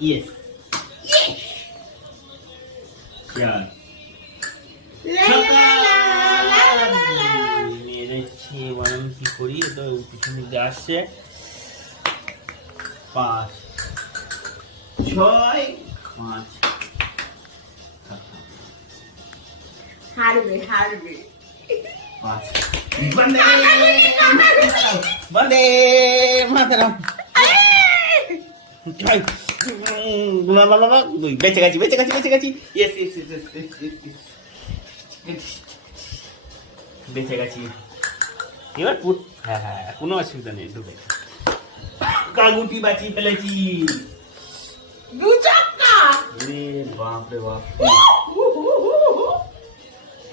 Yes চার মেরেছি এবার আমি কি করি? তো পিছন দিকে আসছে। পাঁচ ছয় পাঁচ। হারবে হারবে। পাঁচ। বন্দে বন্দে মাতারাম বেঁচে গেছি বেঁচে গেছি বেঁচে গেছি ইয়েস ইয়েস ইয়েস ইয়েস বেঁচে গেছি এবার পুট হ্যাঁ হ্যাঁ কোনো অসুবিধা নেই ঢুকে কাগুটি বাঁচিয়ে ফেলেছি দু রে বাপ রে বাপ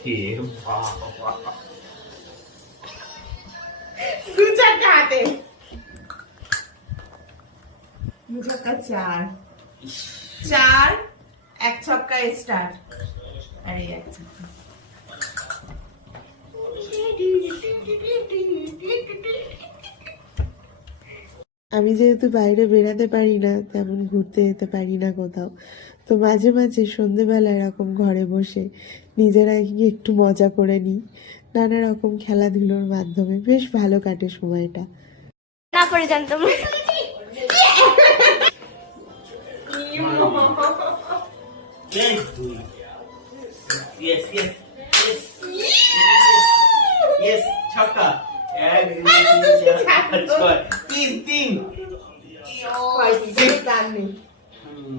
হে বাবা দু চাক্কা চার। চার এক ছক্কা স্টার আরে এক ছক্কা। আমি যেহেতু বাইরে বেরাতে পারি না তেমন ঘুরতে যেতে পারি না কোথাও। তো মাঝে মাঝে সন্ধেবেলা এরকম ঘরে বসে নিজেরা গিয়ে একটু মজা করে নিই। নানা রকম খেলাধুলোর মাধ্যমে। বেশ ভালো কাটে সময়টা। না পড়ে জানতাম। Yes, yes, yes, yes. Yes, ছক্কা এক দুই তিন চার পাঁচ ছয় তিন তিন কয়টি? কোনো টান নেই। হুম।